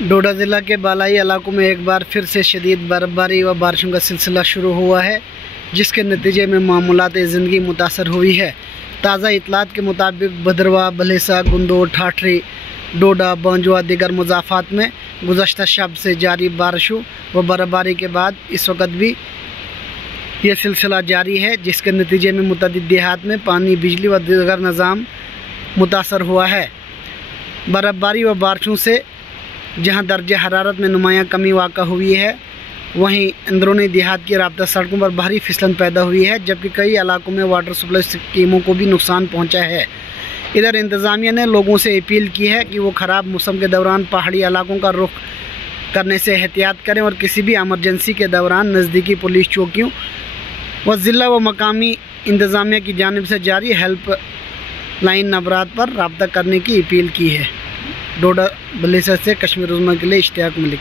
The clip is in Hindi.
डोडा ज़िला के बालाई इलाकों में एक बार फिर से शदीद बर्फबारी व बारिशों का सिलसिला शुरू हुआ है, जिसके नतीजे में मामूलात ज़िंदगी मुतासर हुई है। ताज़ा इतलात के मुताबिक भद्रवा, भलेसा, गुंदोर, ठाठरी, डोडा, बांजुआ दीगर मुज़ाफ़ात में गुज़श्ता शब से जारी बारिशों व बर्फबारी के बाद इस वक्त भी ये सिलसिला जारी है, जिसके नतीजे में मुतअद्दिद देहात में पानी, बिजली व दीगर निज़ाम मुतासर हुआ है। बर्फबारी व बारिशों से जहां दर्जे हरारत में नुमायाँ कमी वाक़ा हुई है, वहीं अंदरूनी देहात की राब्ता सड़कों पर भारी फिसलन पैदा हुई है, जबकि कई इलाकों में वाटर सप्लाई स्कीमों को भी नुकसान पहुंचा है। इधर इंतज़ामिया ने लोगों से अपील की है कि वो ख़राब मौसम के दौरान पहाड़ी इलाकों का रुख करने से एहतियात करें और किसी भी एमरजेंसी के दौरान नज़दीकी पुलिस चौकियों व ज़िला व मकामी इंतज़ामिया की जानिब से जारी हेल्प लाइन नंबरात पर रब्ता करने की अपील की है। डोडा भलेसा से कश्मीर रोज़नामा के लिए इश्तियाक मलिक।